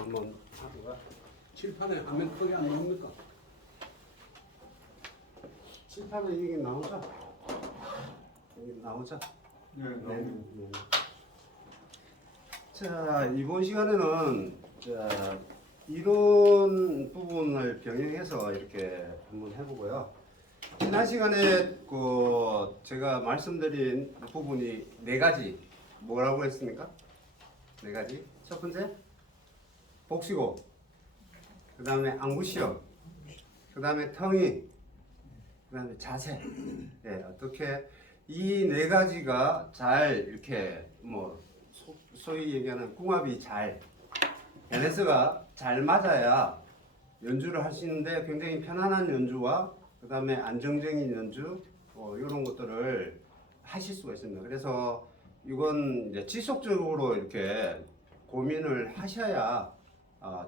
한번 하고요. 칠판에 화면 크게 안 나옵니까? 칠판에 이게 나오죠? 이게 나오죠? 네, 네. 자, 이번 시간에는 이론 부분을 병행해서 이렇게 한번 해보고요. 지난 시간에 제가 말씀드린 부분이 네 가지 뭐라고 했습니까? 네 가지. 첫 번째 복식호, 그 다음에 앙구시어, 그 다음에 텅이, 그 다음에 자세. 네, 어떻게 이 네 가지가 잘 이렇게 소위 얘기하는 궁합이 잘 밸런스가 잘 맞아야 연주를 하시는데 굉장히 편안한 연주와 그 다음에 안정적인 연주 이런 것들을 하실 수가 있습니다. 그래서 이건 이제 지속적으로 이렇게 고민을 하셔야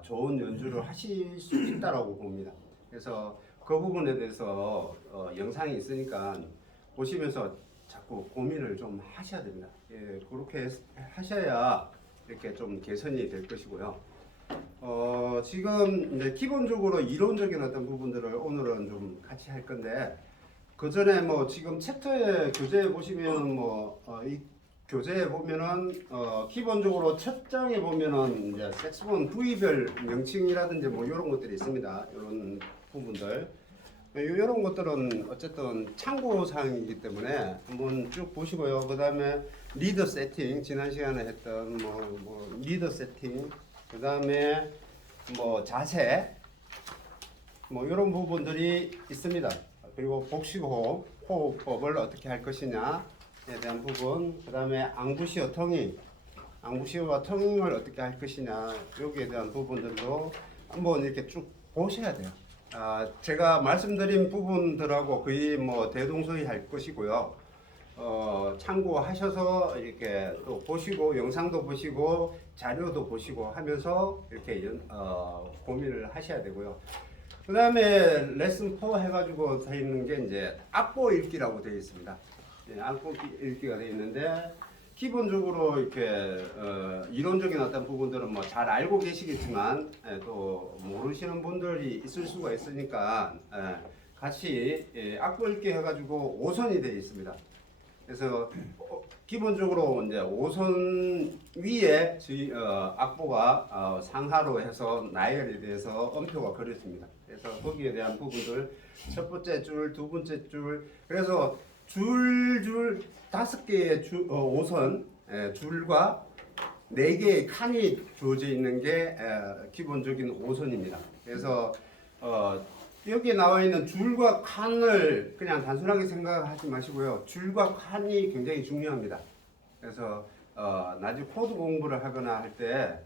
좋은 연주를 하실 수 있다라고 봅니다. 그래서 그 부분에 대해서 영상이 있으니까 보시면서 자꾸 고민을 좀 하셔야 됩니다. 예, 그렇게 하셔야 이렇게 좀 개선이 될 것이고요. 지금 이제 기본적으로 이론적인 어떤 부분들을 오늘은 좀 같이 할 건데, 그 전에 지금 챕터에 교재에 보시면 이 교재에 보면은 기본적으로 첫 장에 보면은 이제 색소폰 부위별 명칭이라든지 이런 것들이 있습니다. 이런 부분들. 이런 것들은 어쨌든 참고 사항이기 때문에 한번 쭉 보시고요. 그 다음에 리더 세팅, 지난 시간에 했던 리더 세팅, 그 다음에 자세, 이런 부분들이 있습니다. 그리고 복식호흡, 호흡법을 어떻게 할 것이냐에 대한 부분, 그 다음에 앙구시어 텅잉, 앙구시어와 텅잉을 어떻게 할 것이냐, 여기에 대한 부분들도 한번 이렇게 쭉 보셔야 돼요. 제가 말씀드린 부분들하고 거의 대동소이 할 것이고요. 참고하셔서 이렇게 또 보시고 영상도 보시고 자료도 보시고 하면서 이렇게 고민을 하셔야 되고요. 그 다음에 레슨 4 해가지고 되어 있는 게 이제 악보 읽기라고 되어 있습니다. 예, 악보 읽기가 되어 있는데 기본적으로 이렇게 이론적인 어떤 부분들은 잘 알고 계시겠지만 또 모르시는 분들이 있을 수가 있으니까 같이 악보 읽기 해가지고 5선이 되어 있습니다. 그래서 기본적으로 이제 5선 위에 악보가 상하로 해서 나열에 대해서 음표가 그려집니다. 그래서 거기에 대한 부분들 첫 번째 줄, 두 번째 줄, 그래서 줄 5개의 5선 줄과 4개의 칸이 주어져 있는 게 기본적인 5선입니다. 그래서 여기에 나와 있는 줄과 칸을 그냥 단순하게 생각하지 마시고요. 줄과 칸이 굉장히 중요합니다. 그래서 나중에 코드 공부를 하거나 할 때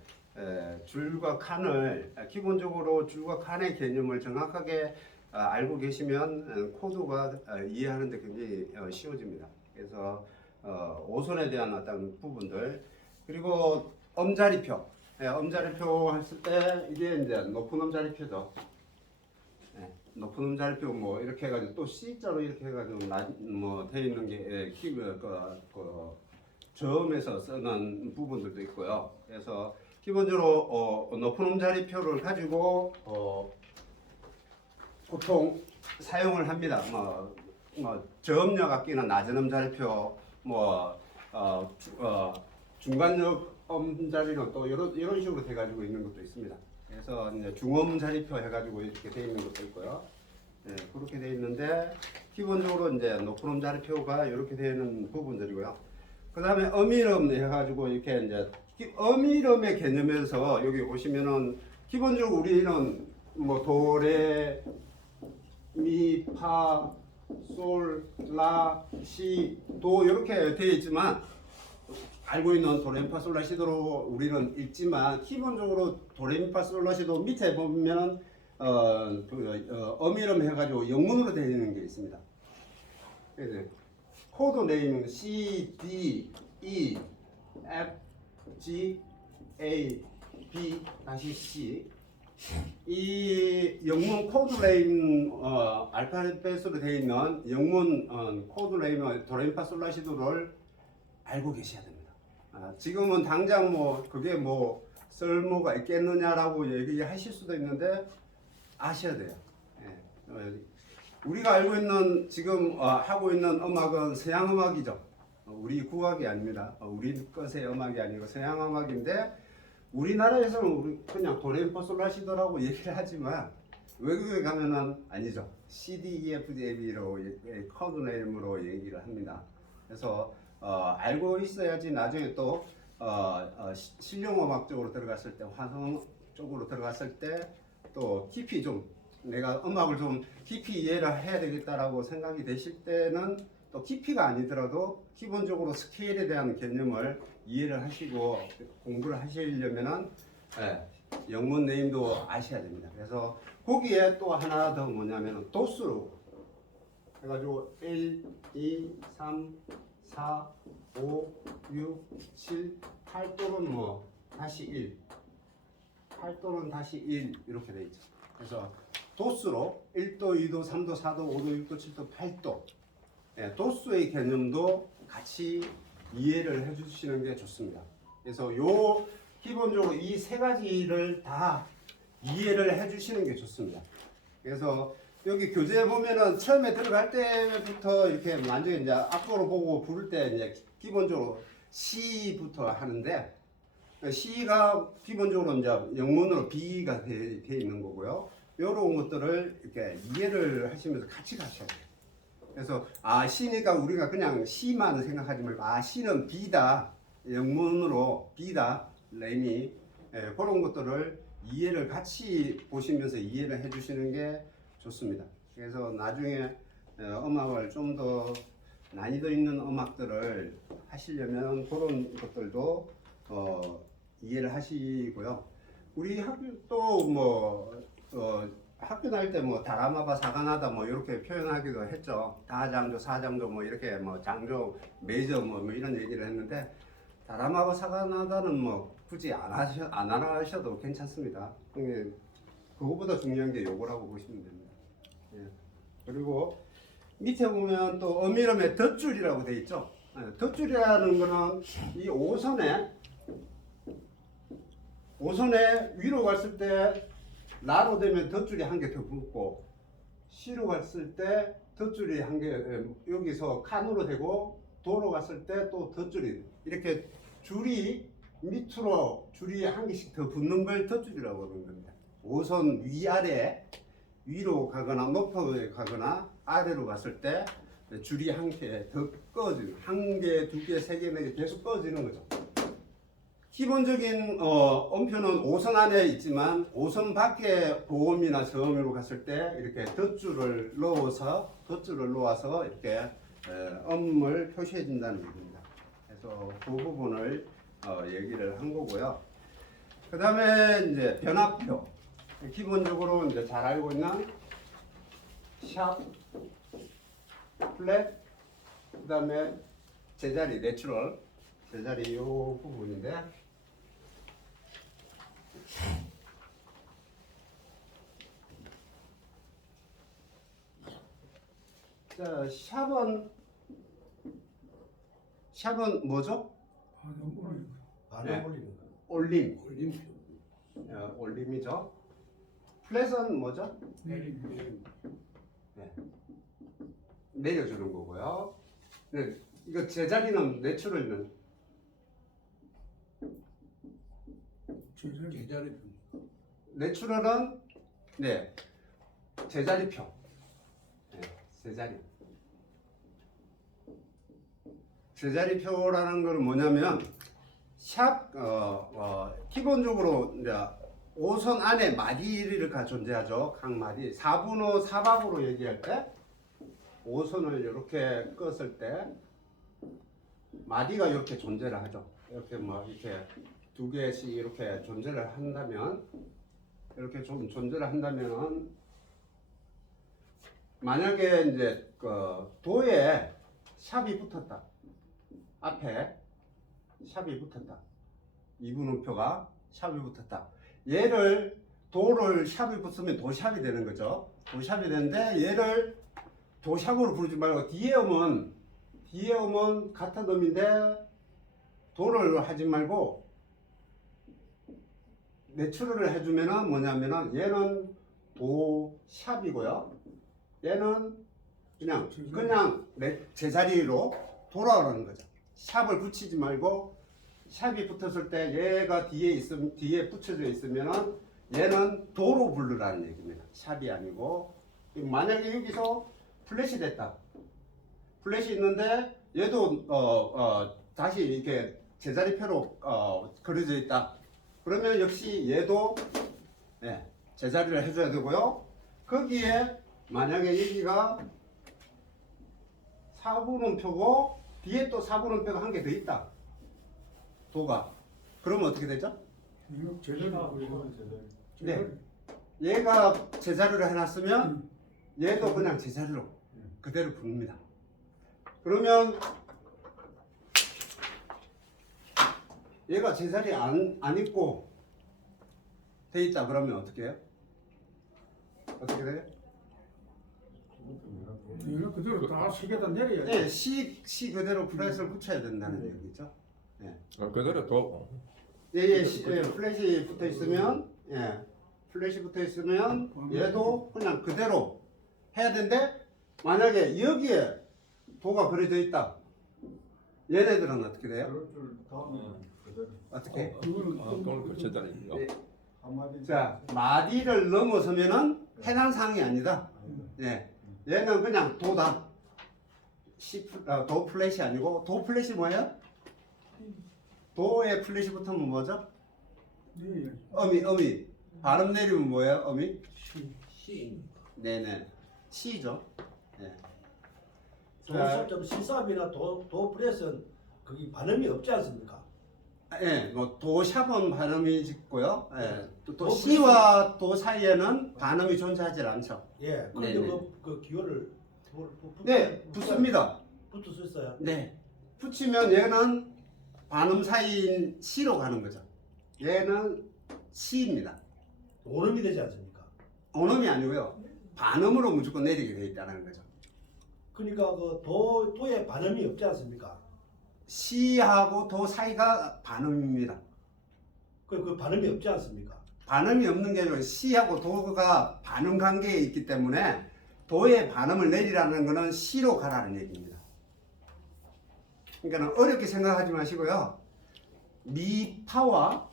줄과 칸을 기본적으로 줄과 칸의 개념을 정확하게 알고 계시면 코드가 이해하는 데 굉장히 쉬워집니다. 그래서 5선에 대한 어떤 부분들, 그리고 음자리표, 음자리표 했을 때 이게 이제 높은 음자리표죠. 높은 음자리표 이렇게 해가지고 또 C자로 이렇게 해가지고 돼 있는 게 저음에서 쓰는 부분들도 있고요. 그래서 기본적으로 높은 음자리표를 가지고 보통 사용을 합니다. 저음력 악기는 낮은 음자리표, 중간력 음자리는 또 이런 식으로 돼가지고 있는 것도 있습니다. 그래서 이제 중음 자리표 해가지고 이렇게 돼 있는 것도 있고요. 그렇게 돼 있는데 기본적으로 이제 높은 음 자리표가 이렇게 되어 있는 부분들이고요. 그 다음에 음이름 해가지고 이렇게 이제 음이름의 개념에서 여기 보시면은 기본적으로 우리는 도레 미, 파, 솔, 라, 시, 도 이렇게 되어 있지만 알고 있는 도레미파솔라시도로 우리는 읽지만 기본적으로 도레미파솔라시도 밑에 보면 음이름 해가지고 영문으로 되어 있는 게 있습니다. 그래서 코드 네임은 C, D, E, F, G, A, B, 다시 C. 이 영문 코드 네임 알파벳으로 되어 있는 영문 코드 네임 도레미파솔라시도를 알고 계셔야 됩니다. 지금은 당장 그게 쓸모가 있겠느냐라고 얘기하실 수도 있는데 아셔야 돼요. 예. 우리가 알고 있는 지금 하고 있는 음악은 서양 음악이죠. 우리 국악이 아닙니다. 우리 것의 음악이 아니고 서양 음악인데 우리나라에서는 우리 그냥 도레미파솔라시도라고 얘기를 하지만 외국에 가면은 아니죠. C, D, E, F, G, A로 코드 네임으로 얘기를 합니다. 그래서 알고 있어야지 나중에 또 실용 음악 쪽으로 들어갔을 때 화성 쪽으로 들어갔을 때 또 깊이 좀 내가 음악을 좀 깊이 이해를 해야 되겠다라고 생각이 되실 때는 또 깊이가 아니더라도 기본적으로 스케일에 대한 개념을 이해를 하시고 공부를 하시려면은 영문 네임도 아셔야 됩니다. 그래서 거기에 또 하나 더 뭐냐면은 도수로 해가지고 1, 2, 3, 4, 5, 6, 7, 8 또는 뭐 다시 1, 8 또는 다시 1 이렇게 돼 있죠. 그래서 도수로 1도, 2도, 3도, 4도, 5도, 6도, 7도, 8도 도수의 개념도 같이 이해를 해주시는 게 좋습니다. 그래서 요 기본적으로 이 세 가지를 다 이해를 해주시는 게 좋습니다. 그래서 여기 교재에 보면은 처음에 들어갈 때부터 이렇게 완전히 이제 악보로 보고 부를 때 이제 기본적으로 C부터 하는데 C가 기본적으로 이제 영문으로 B가 돼 있는 거고요. 이런 것들을 이렇게 이해를 하시면서 같이 가셔야 돼요. 그래서 C니까 우리가 그냥 C만 생각하지 말고 C는 B다. 영문으로 B다. 레미 그런 것들을 이해를 같이 보시면서 이해를 해주시는 게 좋습니다. 그래서 나중에 음악을 좀 더 난이도 있는 음악들을 하시려면 그런 것들도 이해를 하시고요. 우리 학교 또 학교 다닐 때 다라마바 사가나다 이렇게 표현하기도 했죠. 다장조, 사장조 이렇게 장조, 메이저 이런 얘기를 했는데 다라마바 사가나다는 굳이 안 하셔도 괜찮습니다. 그거보다 중요한 게 요거라고 보시면 됩니다. 예. 그리고 밑에 보면 또 어미름에 덧줄이라고 돼 있죠. 덧줄이라는 거는 이 오선에 위로 갔을 때 라로 되면 덧줄이 한 개 더 붙고 C로 갔을 때 덧줄이 한 개 여기서 칸으로 되고 도로 갔을 때 또 덧줄이 이렇게 줄이 밑으로 줄이 한 개씩 더 붙는 걸 덧줄이라고 하는 겁니다. 오선 위아래 위로 가거나 높아 가거나 아래로 갔을 때 줄이 한 개 더 꺼지는 한 개, 두 개, 세 개, 네 개 계속 꺼지는 거죠. 기본적인 음표는 5선 안에 있지만 5선 밖에 보음이나 저음으로 갔을 때 이렇게 덧줄을 넣어서 이렇게 음을 표시해 준다는 얘기입니다. 그래서 그 부분을 얘기를 한 거고요. 그 다음에 이제 변화표. 기본적으로 이제 잘 알고 있는 샵, 플랫, 그 다음에 제자리, 내추럴. 제자리 이 부분인데 자, 샵은 뭐죠? 반응 올림. 올림표. 올림이죠. 플랫은 뭐죠? 내림. 네. 내려주는 거고요. 네, 이거 제자리는 내추럴은 제자리. 내추럴은 네 제자리표. 네, 제자리표라는 거는 뭐냐면 샵 기본적으로 이제 5선 안에 마디가 존재하죠. 각 마디 4분의 4박으로 얘기할 때 5선을 이렇게 껐을 때 마디가 이렇게 존재를 하죠. 이렇게 이렇게 두 개씩 이렇게 존재를 한다면 이렇게 좀 존재를 한다면은 만약에 이제 도에 샵이 붙었다. 앞에 샵이 붙었다. 이분음표가 샵이 붙었다. 얘를 도를 샵이 붙으면 도샵이 되는 거죠. 도샵이 되는데 얘를 도샵으로 부르지 말고 뒤에 음은 같은 음인데 도를 하지 말고 내추럴을 해주면은 뭐냐면은 얘는 도 샵이고요. 얘는 그냥 내 제자리로 돌아오는 거죠. 샵을 붙이지 말고 샵이 붙었을 때 얘가 뒤에 붙여져 있으면은 얘는 도로 부르라는 얘기입니다. 샵이 아니고 만약에 여기서 플랫이 됐다. 플랫이 있는데 얘도 다시 이렇게 제자리표로 그려져 있다. 그러면 역시 얘도 제자리를 해줘야 되고요. 거기에 만약에 여기가 4분음표고 뒤에 또 4분음표가 한 개 더 있다. 도가. 그러면 어떻게 되죠? 이거 제대로 네. 얘가 제자리로 해놨으면 얘도 그냥 제자리로 그대로 부릅니다. 그러면 얘가 제자리에 안 있고 돼 있다 그러면 어떻게 해요? 어떻게 돼요? 이거 그대로 다 시계다 내려야 돼. 네, C 그대로 플랫을 붙여야 된다는 얘기죠. 그대로 둬. 예, 플랫이 붙어 있으면, 플랫이 붙어 있으면 얘도 그냥 그대로 해야 되는데 만약에 여기에 도가 그려져 있다. 얘네들은 어떻게 돼요? 어떻게? 돈을 제자리. 네. 자, 마디를 넘어서면은 해당 사항이 아니다. 예, 얘는 그냥 도다. 도 플랫이 아니고 도 플랫이 뭐예요? 도에 플랫이 붙으면 뭐죠? 네. 어미. 발음 내리면 뭐예요? 어미? 시. 네네. 시죠. 예. 도섭점 시삽이나 도 프레스는 거기 발음이 없지 않습니까? 예, 뭐 도샵은 발음이 있고요. 예, 또 도 시와 도 사이에는 발음이 존재하지 않죠. 예. 그런데 네네. 그 기호를 네, 붙습니다. 붙을 수 있어요. 네, 붙이면 얘는 반음 사이인 시로 가는 거죠. 얘는 시입니다. 오름이 되지 않습니까? 언음이 아니고요. 반음으로 무조건 내리게 돼 있다는 거죠. 그러니까 그 도에 발음이 없지 않습니까? 시하고 도 사이가 반음입니다. 그 발음이 없지 않습니까? 반음이 없는 게 아니라 시하고 도가 반음 관계에 있기 때문에 도의 반음을 내리라는 것은 시로 가라는 얘기입니다. 그러니까 어렵게 생각하지 마시고요. 미파와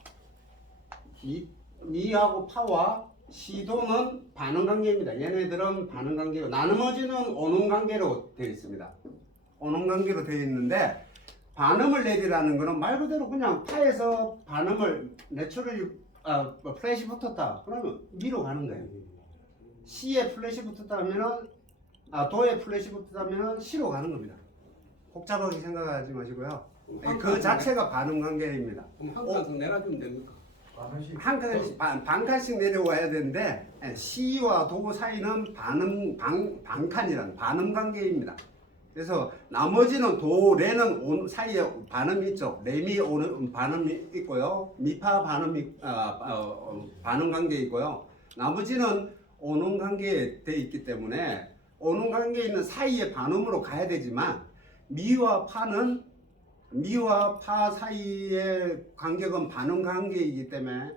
미하고 파와 시도는 반응 관계입니다. 얘네들은 반응 관계고 나머지는 오는 관계로 되어 있습니다. 오는 관계로 되어 있는데 반음을 내리라는 것은 말 그대로 그냥 파에서 반음을 내추럴이 플랫이 붙었다. 그러면 미로 가는 거예요. C에 플랫이 붙었다 하면은 도에 플랫이 붙었다 하면은 C로 가는 겁니다. 복잡하게 생각하지 마시고요. 그 자체가 반응 관계입니다. 그럼 한 칸씩 내려주면 됩니까? 한 칸씩 반 칸씩 내려와야 되는데 C와 도 사이는 반칸이라는 반음 관계입니다. 그래서 나머지는 도, 레는 사이에 반음이 있죠. 레미 오는 반음이 있고요. 미파 반음이 반음 관계 있고요. 나머지는 오는 관계에 돼 있기 때문에 오는 관계에 있는 사이에 반음으로 가야 되지만 미와 파 사이의 간격은 반음 관계이기 때문에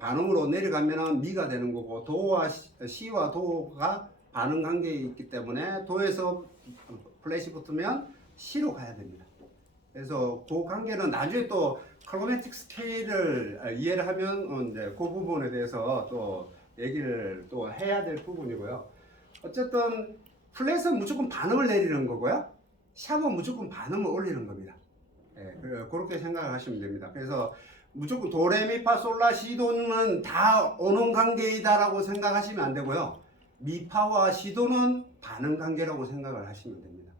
반음으로 내려가면 미가 되는 거고 도와 시와 도가 반음 관계에 있기 때문에 도에서 플랫이 붙으면 시로 가야 됩니다. 그래서 그 관계는 나중에 또 크로매틱 스케일을 이해를 하면 이제 그 부분에 대해서 또 얘기를 또 해야 될 부분이고요. 어쨌든 플랫은 무조건 반음을 내리는 거고요. 샵은 무조건 반음을 올리는 겁니다. 그렇게 생각하시면 됩니다. 그래서 무조건 도레미파솔라시도는 다 오는 관계이다라고 생각하시면 안 되고요. 미파와 시도는 반응 관계라고 생각을 하시면 됩니다.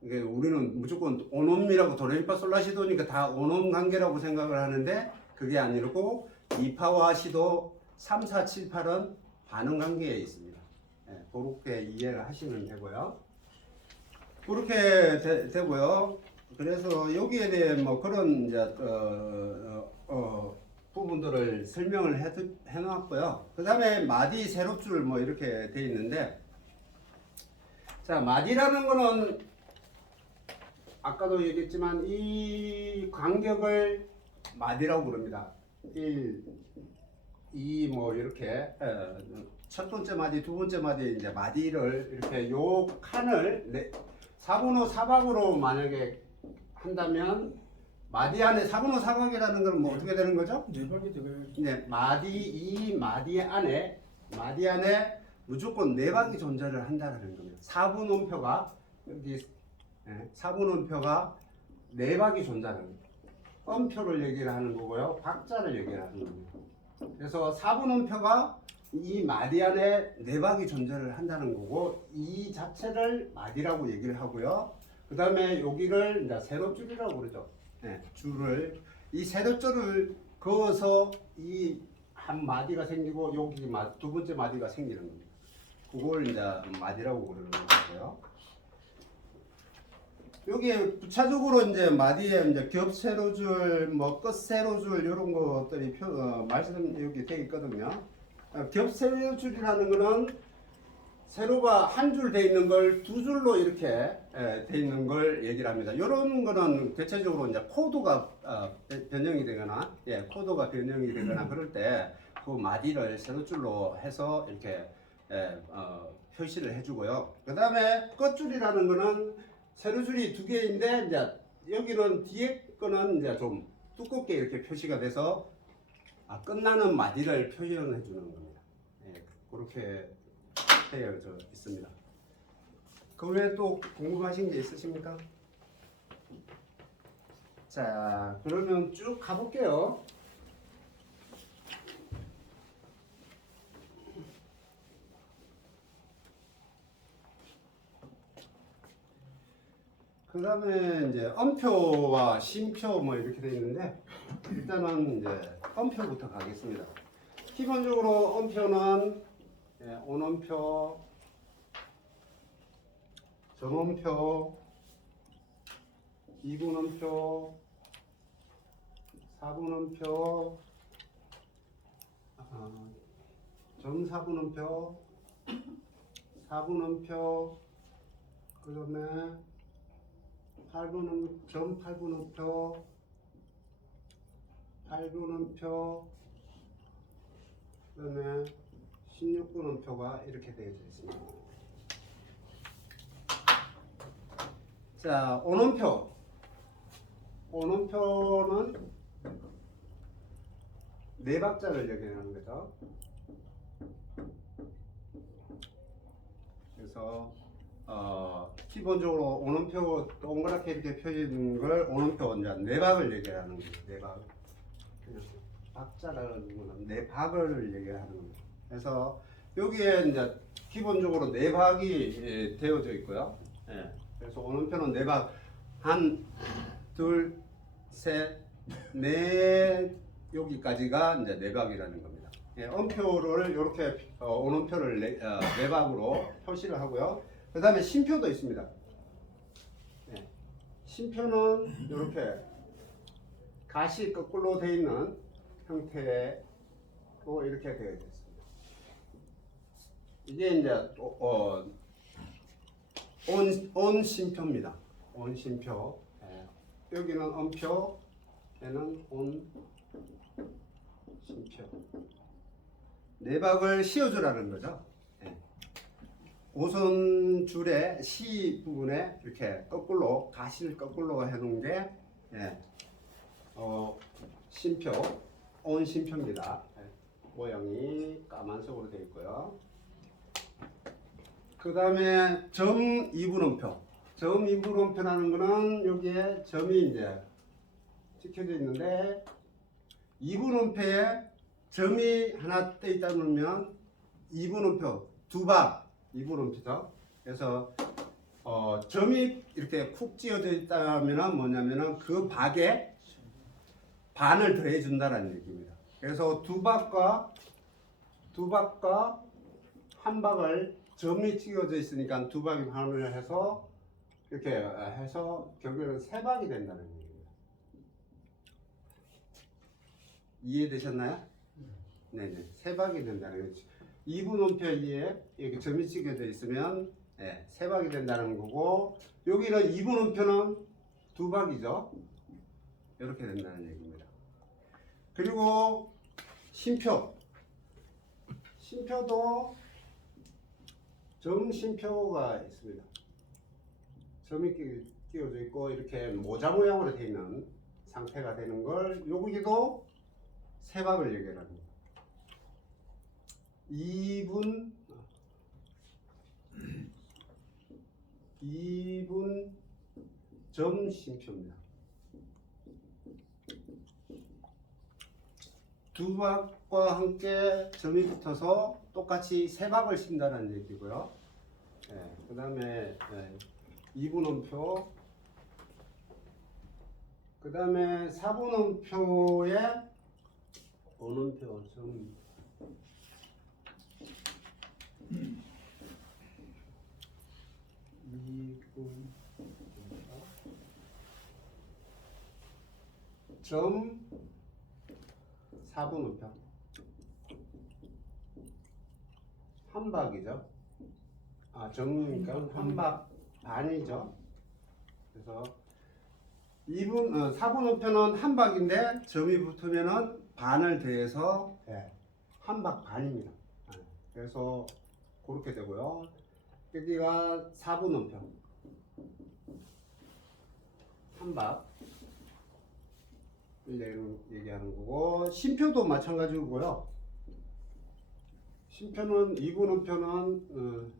그러니까 우리는 무조건 오놈이라고 도레미파솔라시도니까 다 오놈 관계라고 생각을 하는데 그게 아니고 미파와 시도 3, 4, 7, 8은 반응 관계에 있습니다. 그렇게 이해를 하시면 되고요. 그렇게 되고요. 그래서 여기에 대해 뭐 그런 이제 부분들을 설명을 해놨고요. 그 다음에 마디 세롭줄 뭐 이렇게 돼 있는데, 자 마디라는 거는 아까도 얘기했지만 이 간격을 마디라고 부릅니다. 1, 2 뭐 이렇게 첫 번째 마디, 두 번째 마디 이제 마디를 이렇게 요 칸을 4분의 4박으로 만약에 한다면 마디 안에 4분의 4박이라는 건 뭐 어떻게 되는 거죠? 네 박이 들어가야지. 네, 이 마디 안에 무조건 네 박이 존재를 한다는 겁니다. 4분음표가 여기 4분음표가 네 박이 존재하는 겁니다. 음표를 얘기를 하는 거고요, 박자를 얘기를 하는 겁니다. 그래서 4분음표가 이 마디 안에 네 박이 존재를 한다는 거고, 이 자체를 마디라고 얘기를 하고요. 그 다음에 여기를 이제 세로줄이라고 그러죠. 네, 줄을 이 세로줄을 그어서 이 한 마디가 생기고 여기 두 번째 마디가 생기는 겁니다. 그걸 이제 마디라고 부르는 거고요. 여기에 부차적으로 이제 마디에 이제 겹 세로줄, 뭐 끝 세로줄 이런 것들이 말씀 여기 되어 있거든요. 겹 세로줄이라는 거는 세로가 한 줄 돼 있는 걸 두 줄로 이렇게 돼 있는 걸 얘기를 합니다. 이런 거는 대체적으로 이제 코드가 변형이 되거나, 코드가 변형이 되거나 그럴 때 그 마디를 세로줄로 해서 이렇게 표시를 해주고요. 그 다음에 끝줄이라는 거는 세로줄이 두 개인데 이제 여기는 뒤에 거는 이제 좀 두껍게 이렇게 표시가 돼서 끝나는 마디를 표현해 주는 겁니다. 그렇게 되어져 있습니다. 그 외에 또 궁금하신 게 있으십니까? 자, 그러면 쭉 가볼게요. 그 다음에 이제 음표와 심표 뭐 이렇게 되어 있는데, 일단은 이제 음표부터 가겠습니다. 기본적으로 음표는 온음표, 정음표, 이분음표, 사분음표, 점사분음표, 사분음표, 그 다음에 점8분음표, 8분음표, 그 다음에 16분음표가 이렇게 되어져 있습니다. 자, 온음표. 온음표는 네 박자를 얘기하는 거죠. 그래서 기본적으로 온음표 동그랗게 이렇게 펴진 걸 온음표 이제 네 박을 얘기하는 거예요. 네 박. 박자라는 거는 네 박을 얘기하는 겁니다. 그래서 여기에 이제 기본적으로 네 박이 되어져 있고요. 그래서 온음표는 네 박, 한, 둘, 셋, 넷, 여기까지가 이제 네 박이라는 겁니다. 음표를 이렇게 온음표를 네 박으로 표시를 하고요. 그 다음에 심표도 있습니다. 심표는 이렇게 가시 거꾸로 되어 있는 형태로 이렇게 되어 있습니다. 이게 이제 온심표입니다. 온심표. 여기는 음표, 얘는 온심표. 네 박을 씌워주라는 거죠. 오선줄의 시 부분에 이렇게 거꾸로 가시를 거꾸로 해놓은 게 심표, 온심표입니다. 모양이 까만색으로 되어 있고요. 그 다음에 점 2분음표. 점 2분음표라는 거는 여기에 점이 이제 찍혀져 있는데 2분음표에 점이 하나 떼 있다 놓으면 2분음표 두 박 2분음표죠. 그래서 점이 이렇게 쿡 찌어져 있다면 뭐냐면은 그 박에 반을 더해 준다라는 얘기입니다. 그래서 두 박과 한 박을 점이 찍어져 있으니까 두 박이 반을 해서 이렇게 해서 결국에는 세 박이 된다는 얘기입니다. 이해되셨나요? 네네, 세 박이 된다는 거죠. 2분음표에 이렇게 점이 찍어져 있으면 세 박이 된다는 거고, 여기는 2분음표는 두 박이죠. 이렇게 된다는 얘기입니다. 그리고 심표도 점심표가 있습니다. 점이 끼워져 있고 이렇게 모자 모양으로 되어 있는 상태가 되는 걸 여기도 세박을 얘기합니다. 2분 점심표입니다. 두 박과 함께 점이 붙어서 똑같이 세 박을 쉰다는 얘기고요. 그 다음에 2분음표, 그 다음에 4분음표에 원음표 점, 점 4분음표 한 박이죠. 점이니까 한 박 반이죠. 그래서 4분음표는 한 박인데 점이 붙으면은 반을 더해서 한 박 반입니다. 그래서 그렇게 되고요. 여기가 4분음표 한 박 얘기하는 거고, 심표도 마찬가지고요. 심표는 2분음표는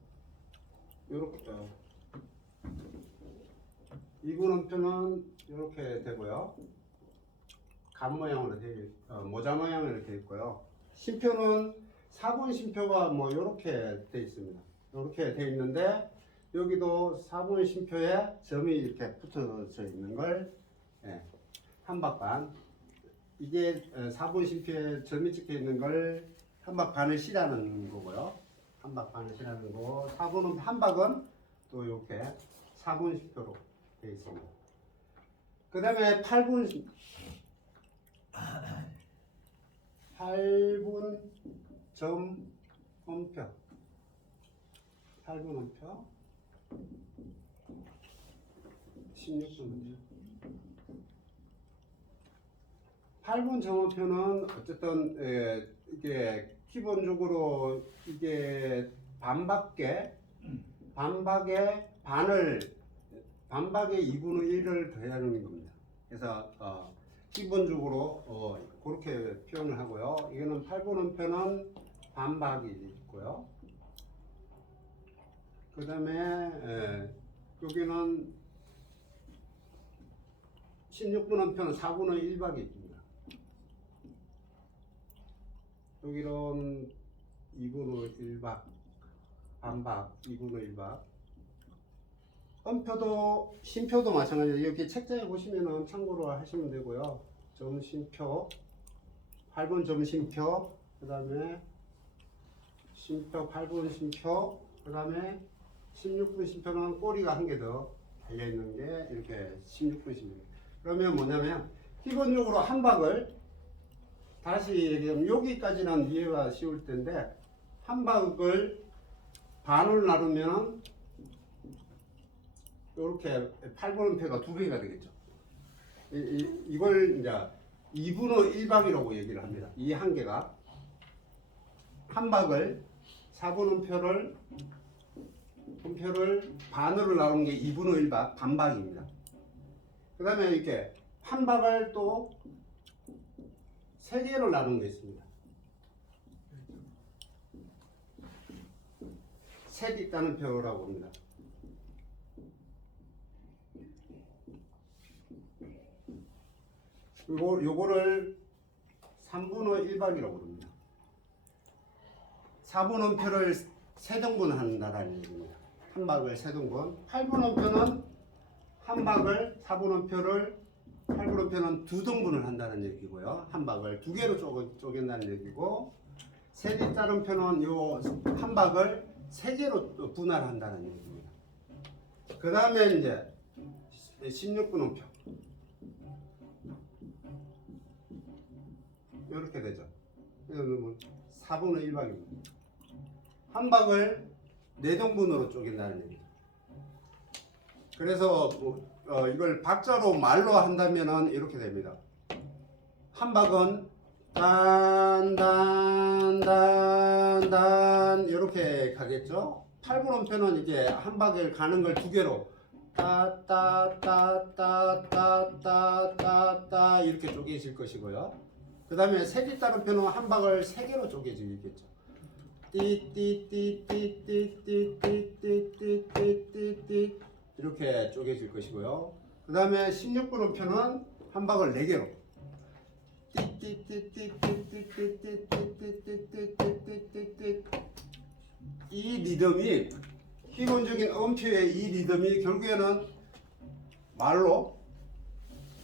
이렇게 2분음표는 이렇게 되고요. 간 모양으로 모자 모양으로 되어 있고요. 심표는 4분 심표가 뭐 이렇게 되어 있습니다. 이렇게 되어 있는데 여기도 4분 심표에 점이 이렇게 붙어져 있는 걸 한 박 반. 이게 4분 심표에 점이 찍혀 있는 걸 한 박 반을 씌라는 거고요. 한 박 반을 씌라는 거고, 4분은 한 박은 또 이렇게 4분 심표로 되어 있습니다. 그 다음에 8분 점 음표, 8분 음표, 16분 음표. 8분 점음표는 어쨌든 이게 기본적으로 이게 반박에 반박의 2분의 1을 더하는 겁니다. 그래서 기본적으로 그렇게 표현을 하고요. 이거는 8분 음표는 반박이 있고요. 그 다음에 여기는 16분 음표는 4분의 1박이 있습니다. 여기는 2분의 1박, 반박, 2분의 1박. 음표도, 심표도 마찬가지예요. 이렇게 책자에 보시면은 참고로 하시면 되고요. 점심표, 8분 점심표, 그 다음에 심표 8분 심표, 그 다음에 16분 심표는 꼬리가 한 개 더 달려있는 게 이렇게 16분 심표. 그러면 뭐냐면 기본적으로 한 박을 다시 얘기하면 여기까지는 이해가 쉬울 텐데, 한 박을 반을 나누면 이렇게 8분음표가 두 개가 되겠죠. 이걸 이제 2분의 1박이라고 얘기를 합니다. 이 한 개가 한 박을 4분음표를 반으로 나눈 게 2분의 1박, 반박입니다. 그 다음에 이렇게 한 박을 또 세 개로 나눈 게 있습니다. 셋 있다는 표라고 합니다. 그리고 요거를 3분의 1박이라고 합니다. 4분음표를 세 등분 한다는 얘기입니다. 한 박을 세 등분. 8분음표는 한 박을 8분음표는 두 등분을 한다는 얘기고요. 한 박을 두 개로 쪼갠다는 얘기고, 셋 있다는 표는 요 한 박을 세 개로 분할한다는 얘기입니다. 그 다음에 이제 16분음표. 이렇게 되죠. 이거는 4분의 1박입니다. 한 박을 네 등분으로 쪼갠다는 얘기죠. 그래서 이걸 박자로 말로 한다면은 이렇게 됩니다. 한 박은 단 이렇게 가겠죠. 8분음표는 이제 한 바퀴를 가는 걸 두 개로 따 이렇게 쪼개질 것이고요. 그 다음에 세기 따름표는 한 박을 세 개로 쪼개지겠죠. 띠띠띠띠띠띠띠띠띠띠띠 이렇게 쪼개질 것이고요. 그 다음에 16분음표는 한 박을 네 개로 띠띠띠띠띠띠띠띠띠띠띠띠띠띠띠 이 리듬이 기본적인 음표의 이 리듬이 결국에는 말로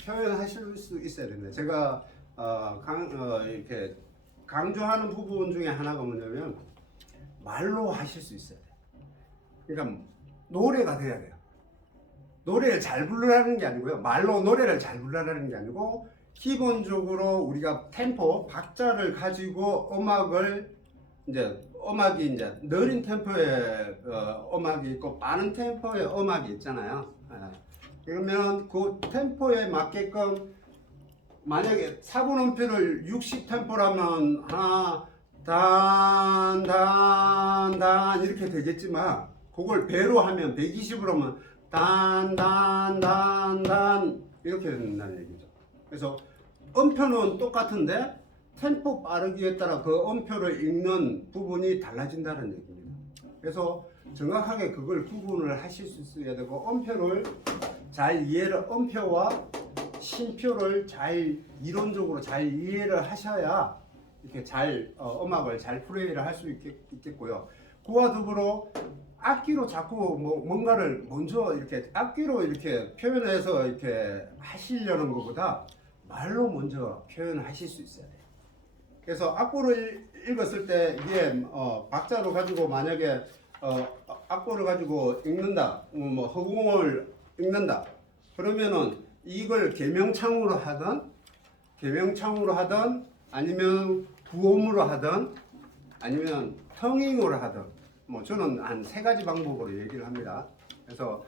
표현하실 수 있어야 됩니다. 제가 이렇게 강조하는 부분 중에 하나가 뭐냐면 말로 하실 수 있어야 돼요. 그러니까 노래가 돼야 돼요. 노래를 잘 부르라는 게 아니고요. 말로 노래를 잘 부르라는 게 아니고 기본적으로 우리가 템포, 박자를 가지고 음악이 이제 느린 템포의 음악이 있고 빠른 템포의 음악이 있잖아요. 그러면 그 템포에 맞게끔 만약에 4분음표를 60템포라면 하나 단 이렇게 되겠지만 그걸 배로 하면 120으로 하면 단 이렇게 된다는 얘기죠. 그래서 음표는 똑같은데 템포 빠르기에 따라 그 음표를 읽는 부분이 달라진다는 얘기입니다. 그래서 정확하게 그걸 구분을 하실 수 있어야 되고 음표를 잘 음표와 심표를 잘 이론적으로 잘 이해를 하셔야 이렇게 잘 음악을 잘 플레이를 할 수 있겠고요. 그와 더불어 악기로 자꾸 뭔가를 먼저 이렇게 악기로 이렇게 표현해서 이렇게 하시려는 것보다 말로 먼저 표현하실 수 있어야 돼요. 그래서 악보를 읽었을 때 이게 박자로 가지고 만약에 악보를 가지고 읽는다, 허공을 읽는다. 그러면은 이걸 계명창으로 하든 아니면 부음으로 하든 아니면 텅잉으로 하든 저는 한 세 가지 방법으로 얘기를 합니다. 그래서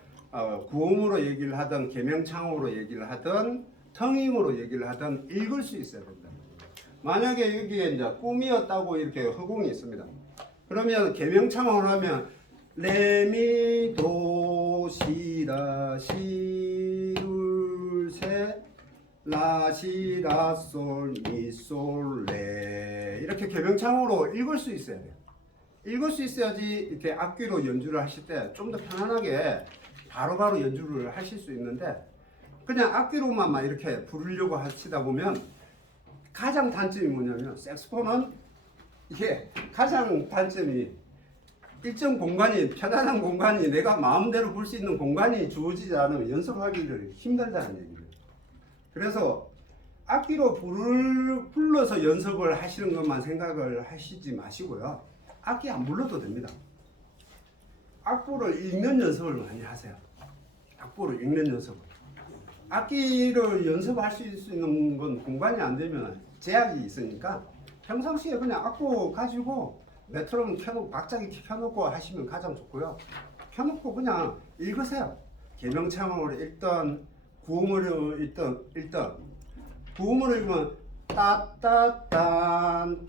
구음으로 얘기를 하든 계명창으로 얘기를 하든 텅잉으로 얘기를 하든 읽을 수 있어야 된다. 만약에 여기에 이제 꿈이었다고 이렇게 허공이 있습니다. 그러면 계명창으로 하면 레미도시라시둘셋 라시라솔미솔레 이렇게 계명창으로 읽을 수 있어야 돼요. 읽을 수 있어야지 이렇게 악기로 연주를 하실 때 좀 더 편안하게 바로바로 연주를 하실 수 있는데 그냥 악기로만 막 이렇게 부르려고 하시다 보면 가장 단점이 뭐냐면 색소폰은 이게 가장 단점이 일정 공간이 편안한 공간이 내가 마음대로 불 수 있는 공간이 주어지지 않으면 연습하기를 힘들다는 얘기예요. 그래서 악기로 불러서 연습을 하시는 것만 생각을 하시지 마시고요. 악기 안 불러도 됩니다. 악보를 읽는 연습을 많이 하세요. 악보를 읽는 연습을. 악기를 연습할 수 있는 건 공간이 안 되면 제약이 있으니까 평상시에 그냥 악보 가지고 메트로놈 켜놓고 박자기 켜놓고 하시면 가장 좋고요. 켜놓고 그냥 읽으세요. 계명창으로 읽던 구음으로 읽던 구음으로 읽으면 따따딴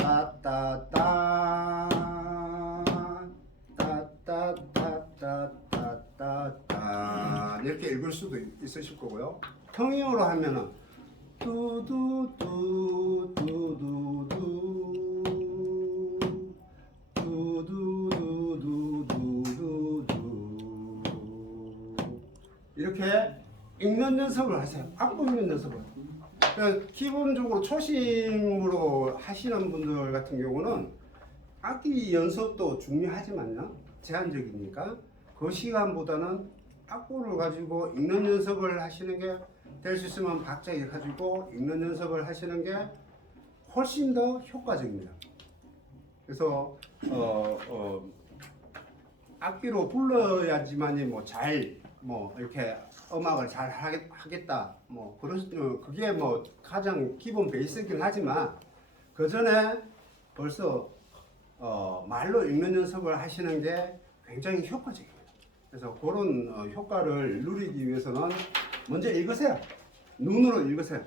이렇게 읽을 수도 있으실 거고요. 텅잉으로 하면은 이렇게 읽는 연습을 하세요. 악보 읽는 연습을. 그러니까 기본적으로 초심으로 하시는 분들 같은 경우는 악기 연습도 중요하지만요. 제한적이니까 그 시간보다는 악보를 가지고 읽는 연습을 하시는 게 될 수 있으면 박자에 가지고 읽는 연습을 하시는 게 훨씬 더 효과적입니다. 그래서 악기로 불러야지만이 이렇게 음악을 잘 하겠다. 그게 가장 기본 베이스이긴 하지만 그 전에 벌써 말로 읽는 연습을 하시는 게 굉장히 효과적입니다. 그래서 그런 효과를 누리기 위해서는 먼저 읽으세요. 눈으로 읽으세요.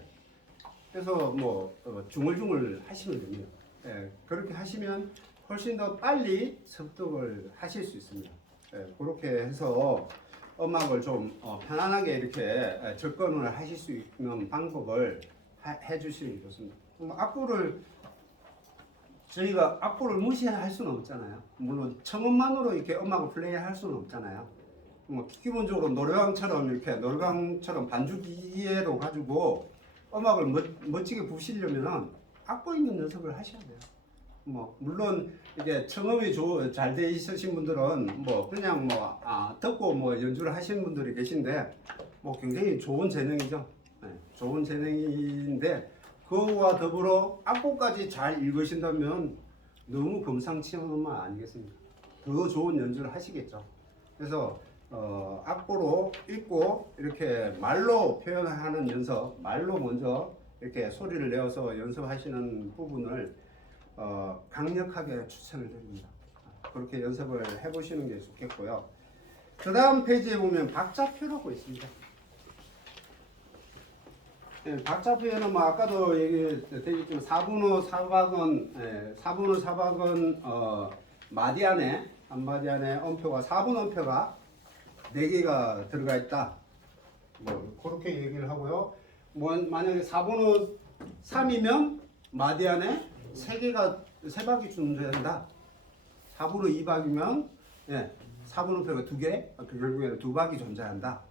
그래서 뭐 중얼중얼 하시면 됩니다. 예, 그렇게 하시면 훨씬 더 빨리 습득을 하실 수 있습니다. 예, 그렇게 해서 음악을 좀 편안하게 이렇게 접근을 하실 수 있는 방법을 해주시면 좋습니다. 악보를 저희가 악보를 무시할 수는 없잖아요. 물론 청음만으로 이렇게 음악을 플레이할 수는 없잖아요. 뭐 기본적으로 노래방처럼 반주기계로 가지고 음악을 멋지게 부시려면은 악보 있는 연습을 하셔야 돼요. 뭐 물론 이게 청음이 잘 돼 있으신 분들은 뭐 그냥 듣고 뭐 연주를 하시는 분들이 계신데 뭐 굉장히 좋은 재능이죠. 네, 좋은 재능인데 그거와 더불어 악보까지 잘 읽으신다면 너무 금상첨화 음악 아니겠습니까? 더 좋은 연주를 하시겠죠. 그래서 악보로 읽고 이렇게 말로 표현하는 연습, 말로 먼저 이렇게 소리를 내어서 연습하시는 부분을 강력하게 추천을 드립니다. 그렇게 연습을 해보시는 게 좋겠고요. 그 다음 페이지에 보면 박자표라고 있습니다. 네, 박자표에는 뭐 아까도 얘기했지만 4분호 4박은 4분호 4박은 마디 안에 한 마디 안에 음표가 4분 음표가 4개가 들어가 있다. 뭐 그렇게 얘기를 하고요. 뭐 만약에 4분호 3이면 마디 안에 3박이 존재한다. 4분호 2박이면 4분호 음표가 2개, 결국에는 2박이 존재한다.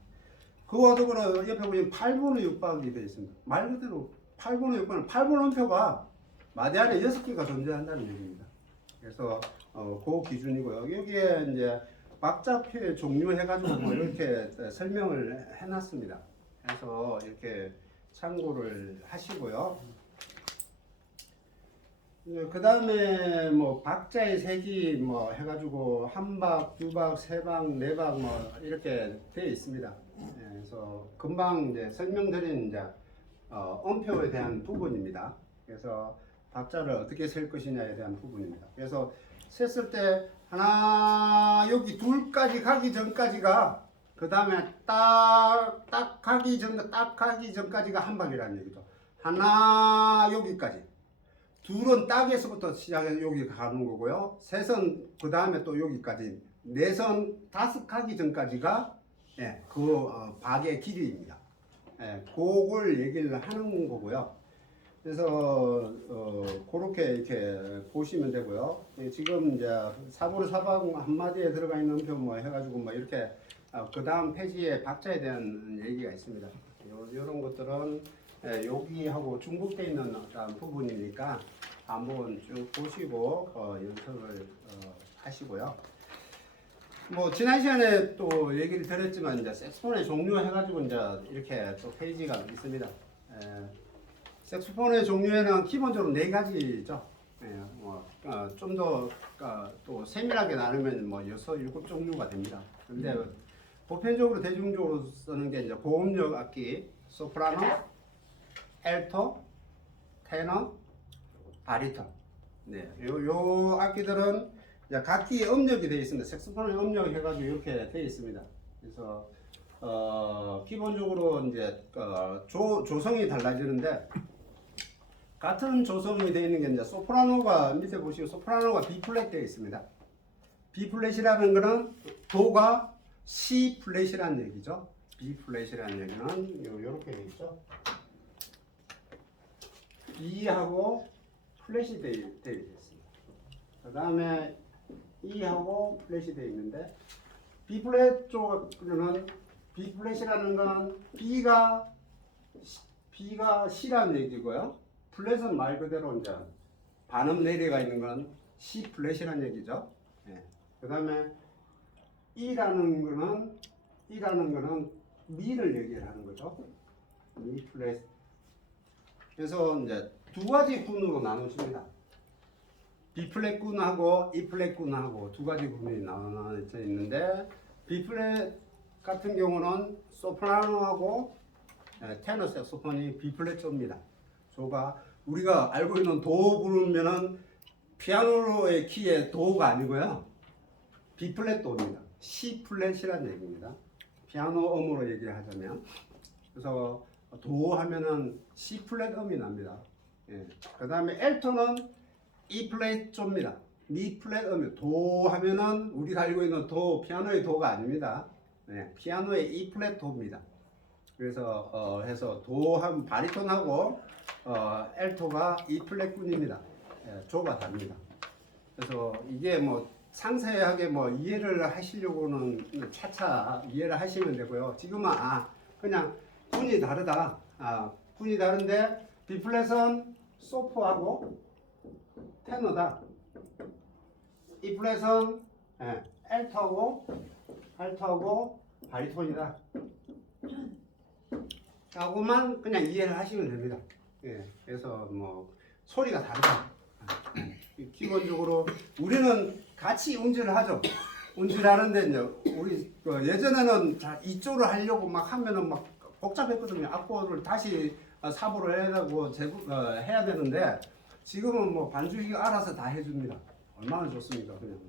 그거와 더불어 옆에 보면 8분의 6박이 되어 있습니다. 말 그대로 8분의 6박은 8분 음표가 마디 안에 6개가 존재한다는 얘기입니다. 그래서 그 기준이고요. 여기에 이제 박자표의 종류 해가지고 뭐 이렇게 설명을 해놨습니다. 그래서 이렇게 참고를 하시고요. 그 다음에 뭐 박자의 색이 뭐 해가지고 1박, 2박, 3박, 4박 뭐 이렇게 되어 있습니다. 그래서 금방 이제 설명드린 이제 음표에 대한 부분입니다. 그래서 박자를 어떻게 셀 것이냐에 대한 부분입니다. 그래서 셌을 때 하나 여기 둘까지 가기 전까지가 그 다음에 딱 가기 전까지가 한 박이라는 얘기죠. 하나 여기까지. 둘은 딱에서부터 시작해서 여기 가는 거고요. 셋은 그 다음에 또 여기까지. 넷은 5 가기 전까지가 박의 길이입니다. 그걸 얘기를 하는 거고요. 그래서 그렇게 이렇게 보시면 되고요. 지금 이제 4분의 4박 한마디에 들어가 있는 음표 뭐 해가지고 뭐 이렇게 그 다음 페이지에 박자에 대한 얘기가 있습니다. 이런 것들은 여기하고 중복되어 있는 어떤 부분이니까 한번 쭉 보시고 연습을 하시고요. 뭐 지난 시간에 또 얘기를 드렸지만 이제 색소폰의 종류 해가지고 이제 이렇게 또 페이지가 있습니다. 색소폰의 종류에는 기본적으로 4가지죠. 좀 더 또 세밀하게 나누면 뭐 6, 7종류가 됩니다. 근데 보편적으로 대중적으로 쓰는 게 이제 고음력 악기, 소프라노, 엘토, 테너, 바리톤. 요 악기들은 이제 각기 음력이 되어 있습니다. 색소폰의 음력 해가지고 이렇게 되어 있습니다. 그래서 기본적으로 이제 조성이 달라지는데 같은 조성이 되어 있는 게 이제 소프라노가 밑에 보시면 소프라노가 B 플랫 되어 있습니다. B 플랫이라는 거는 도가 C 플랫이라는 얘기죠. B 플랫이라는 얘기는 이렇게 되어 있죠. E하고 플랫이 되어 있습니다. 그 다음에 E하고 플랫이 되어 있는데 B 플랫 쪽은 B 플랫이라는 건 B가 C라는 얘기고요. 플랫은 말 그대로 이제 반음 내리가 있는 건 C 플랫이라는 얘기죠. 그 다음에 E라는 거는 미를 얘기를 하는 거죠. 미 플랫. 그래서 이제 2가지 군으로 나눠집니다. B 플랫 군하고 E 플랫 군하고 2가지 군이 나눠져 있는데 B 플랫 같은 경우는 소프라노하고 테너 색소폰이 B 플랫 조입니다. 조가 우리가 알고 있는 도 부르면은 피아노의 키의 도가 아니고요. B 플랫 도입니다. C 플랫이라는 얘기입니다. 피아노 음으로 얘기하자면. 그래서 도 하면은 C 플랫 음이 납니다. 예. 그 다음에 엘토는 E 플랫 조입니다. 미 플랫 음이 도 하면은 우리가 알고 있는 도 피아노의 도가 아닙니다. 예. 피아노의 E 플랫 도입니다. 그래서 해서 도 하면 바리톤하고 엘토가 E 플랫군입니다. 예, 조가 다릅니다. 그래서 이게 뭐 상세하게 뭐 이해를 하시려고는 차차 이해를 하시면 되고요. 지금은 그냥 군이 다르다. 군이 다른데 B 플랫은 소프하고 테너다. E 플랫은 알토하고 바리톤이다. 하고만 그냥 이해를 하시면 됩니다. 예, 그래서 뭐 소리가 다르다. 기본적으로 우리는 같이 운지를 하죠. 운지를 하는데 이제 우리 예전에는 이쪽으로 하려고 막 하면은 막 복잡했거든요. 악보를 다시 사보를 해야 되는데 지금은 뭐 반주기가 알아서 다 해줍니다. 얼마나 좋습니까? 그냥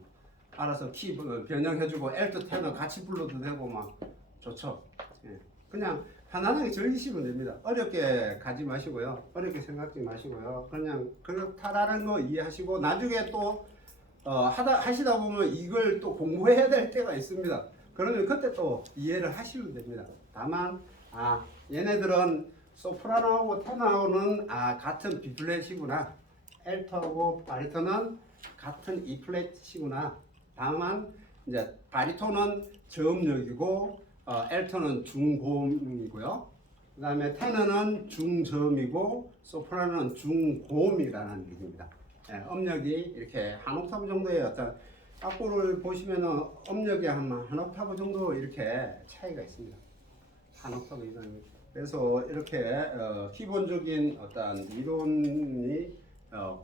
알아서 키 변형해주고 엘트 테너 같이 불러도 되고 막 좋죠. 예. 그냥 편안하게 즐기시면 됩니다. 어렵게 가지 마시고요. 어렵게 생각지 마시고요. 그냥 그렇다라는 거 이해하시고 나중에 또 하시다 보면 이걸 또 공부해야 될 때가 있습니다. 그러면 그때 또 이해를 하시면 됩니다. 다만 얘네들은 소프라노하고 테너하고는 같은 B 플랫이구나. 엘토하고 바리톤은 같은 E 플랫이구나. 다만 이제 바리톤은 저음역이고 엘토는 중고음이고요. 그 다음에 테너는 중저음이고 소프라노는 중고음이라는 얘기입니다. 예, 음역이 이렇게 한 옥타브 정도의 어떤 악보를 보시면은 음역이 한 옥타브 정도 이렇게 차이가 있습니다. 한 옥타브 이상. 그래서 이렇게 기본적인 어떤 이론이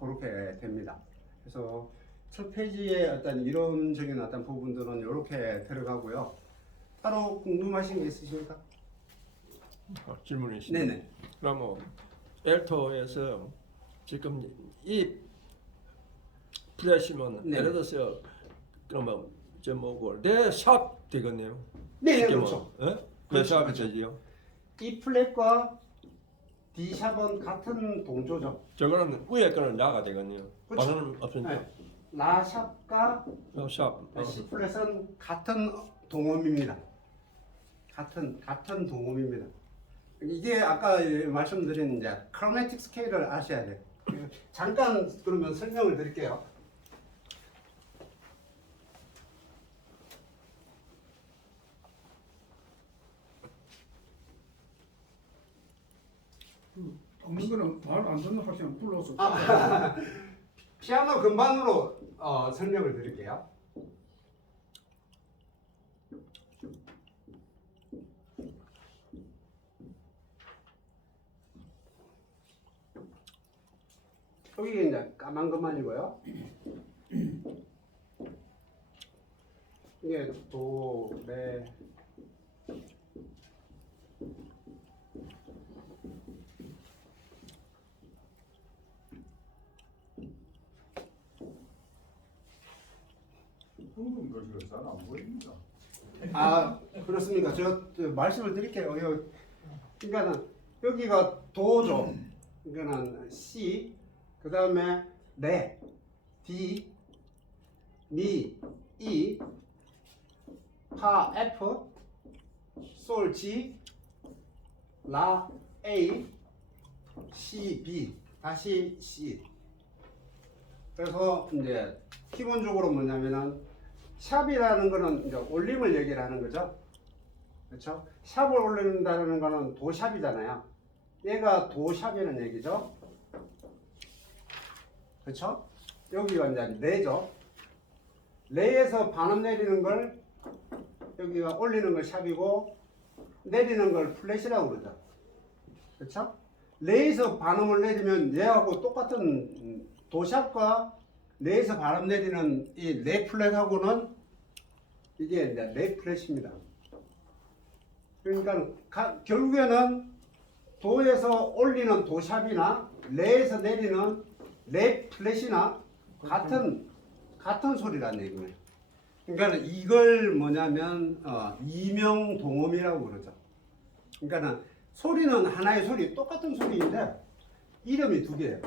그렇게 됩니다. 그래서 첫 페이지에 어떤 이론적인 어떤 부분들은 이렇게 들어가고요. 따로 궁금하신 게 있으십니까? 질문이 있습니다. 네네. 그러면 엘토에서 지금 이 플랫이면 네. 예를 들어서 그러면 저 뭐고 레샵 되겠네요. 네, 쉽게 그렇죠. 말하면. 그렇죠, 레샵이 그렇죠. 되지요. E 플랫과 D 샵은 같은 동조죠. 저거는 위에 거는 라가 되겠네요. 그렇죠. 반응은 없으니까. 네. 라 샵과 샵. C 플랫은 같은 동음입니다. 같은 동음입니다. 이게 아까 말씀드린 이제 크로매틱 스케일을 아셔야 돼요. 잠깐 그러면 설명을 드릴게요. 없는 거는 말 안 듣는 학생 불러서 피아노 건반으로 설명을 드릴게요. 여기 이제 까만 건반이고요. 이게 도, 레, 흙은 것이 잘안 보입니다. 그렇습니까? 저 말씀을 드릴게요. 그러니까는 여기가 도죠. 그러니까는 C, 그 다음에 레, D, 미, E, 파, F, 솔, G, 라, A, C, B, 다시 C. 그래서 이제 기본적으로 뭐냐면은 샵이라는 거는 이제 올림을 얘기를 하는 거죠. 그렇죠? 샵을 올린다는 거는 도샵이잖아요. 얘가 도샵이라는 얘기죠. 그렇죠? 여기가 이제 레죠. 레에서 반음 내리는 걸 여기가 올리는 걸 샵이고 내리는 걸 플랫이라고 그러죠. 그렇죠? 레에서 반음을 내리면 얘하고 똑같은 도샵과 레에서 반음 내리는 이 레 플랫하고는 이게 이제 레 플랫입니다. 그러니까 결국에는 도에서 올리는 도샵이나 레에서 내리는 레 플랫이나 같은 소리라는 얘기예요. 그러니까 이걸 뭐냐면 이명 동음이라고 그러죠. 그러니까는 소리는 하나의 소리, 똑같은 소리인데 이름이 두 개예요.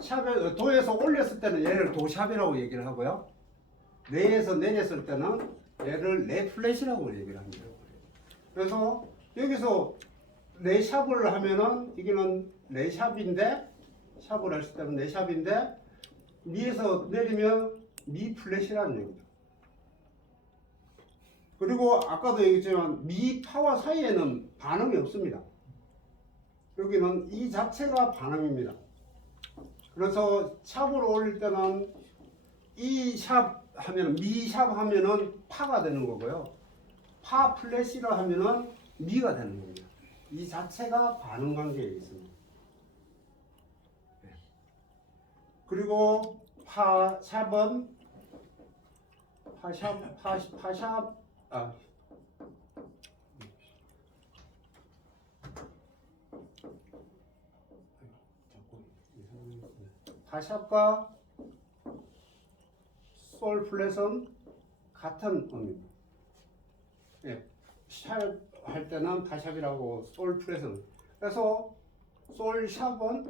샵에 도에서 올렸을 때는 얘를 도샵이라고 얘기를 하고요. 레에서 내렸을 때는 얘를 레 플랫이라고 얘기를 합니다. 그래서 여기서 레샵을 하면은 이게는 레샵인데 샵을 했을 때는 레샵인데 미에서 내리면 미 플랫이라는 얘기죠. 그리고 아까도 얘기했지만 미 파와 사이에는 반음이 없습니다. 여기는 이 자체가 반음입니다. 그래서 샵을 올릴 때는 이 샵 하면 미 샵 하면은 파가 되는 거고요. 파 플랫이라 하면은 미가 되는 겁니다. 이 자체가 반응 관계에 있습니다. 네. 그리고 파샵은 파샵과 솔 플랫은 같은 음입니다. 예, 샵할 때는 파샵이라고 솔 플랫은. 그래서 솔샵과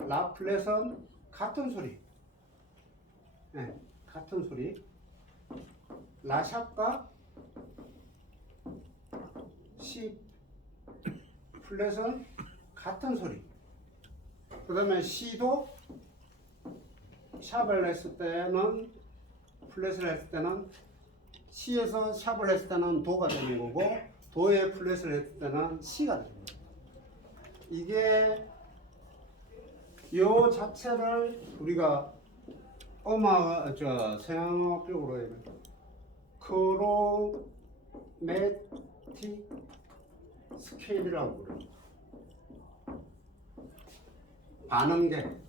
라 플랫은 같은 소리. 네, 같은 소리. 라샵과 시 플랫은 같은 소리. 그 다음에 시도 샵을 했을 때는 플랫을 했을 때는 시에서 샵을 했을 때는 도가 되는 거고 도에 플랫을 했을 때는 시가 되는 거예요. 이게 요 자체를 우리가 서양어격으로 해요. 크로매틱 스케일이라고 그래요. 반응계.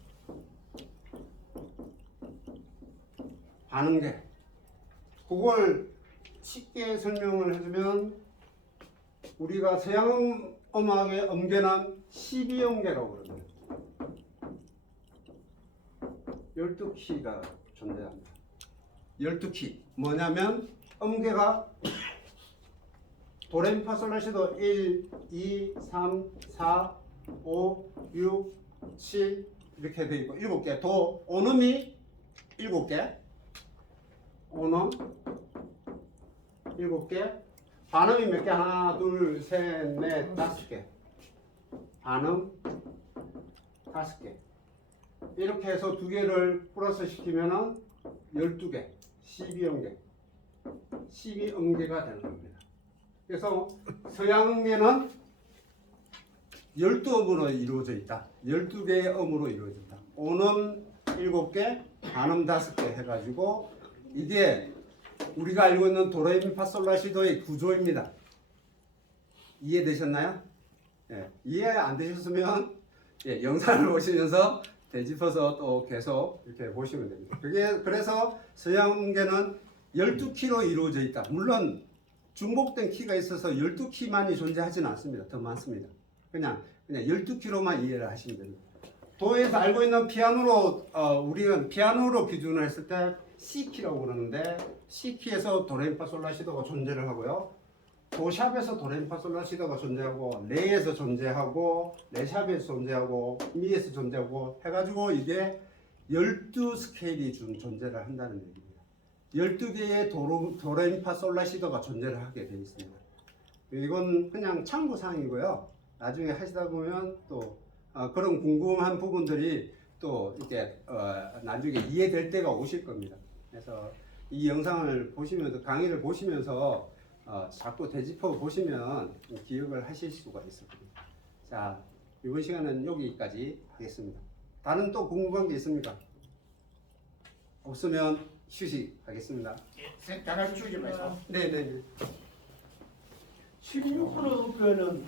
그걸 쉽게 설명을 해주면 우리가 서양 음악의 음계는 12음계라고 그러거든요. 12키가 존재합니다. 12키. 뭐냐면 음계가 도레미파솔라시도 1, 2, 3, 4, 5, 6, 7 이렇게 되어 있고 7개. 도 온음이 7개. 온음 7개. 반음이 몇 개? 하나, 둘, 셋, 넷, 5개. 반음 5개. 이렇게 해서 두 개를 플러스 시키면은 12개, 12음계, 12음계가 되는 겁니다. 그래서 서양음계는 12음으로 이루어져 있다. 12개의 음으로 이루어져 있다. 온음 7개, 반음 5개 해가지고 이게 우리가 알고 있는 도레미파솔라시도의 구조입니다. 이해되셨나요? 예, 이해 안 되셨으면 영상을 보시면서 되짚어서 또 계속 이렇게 보시면 됩니다. 그래서 서양음계는 12키로 이루어져 있다. 물론 중복된 키가 있어서 12키만이 존재하지는 않습니다. 더 많습니다. 그냥 12키로만 이해를 하시면 됩니다. 도에서 알고 있는 피아노로 우리는 피아노로 기준을 했을 때 C키라고 그러는데 C키에서 도레미파솔라시도가 존재를 하고요. 도샵에서 도레미파솔라시도가 존재하고 레에서 존재하고 레샵에서 존재하고 미에서 존재하고 해가지고 이게 12스케일이 존재를 한다는 얘기입니다. 12개의 도레미파솔라시도가 존재를 하게 되어 있습니다. 이건 그냥 참고사항이고요. 나중에 하시다 보면 또 그런 궁금한 부분들이 또 이렇게 나중에 이해될 때가 오실 겁니다. 그래서 이 영상을 보시면서 강의를 보시면서 자꾸 되짚어 보시면 기억을 하실 수가 있을 겁니다. 자, 이번 시간은 여기까지 하겠습니다. 다른 또 궁금한 게 있습니까? 없으면 휴식하겠습니다. 다 같이 주지 마세요. 네네. 16% 음표는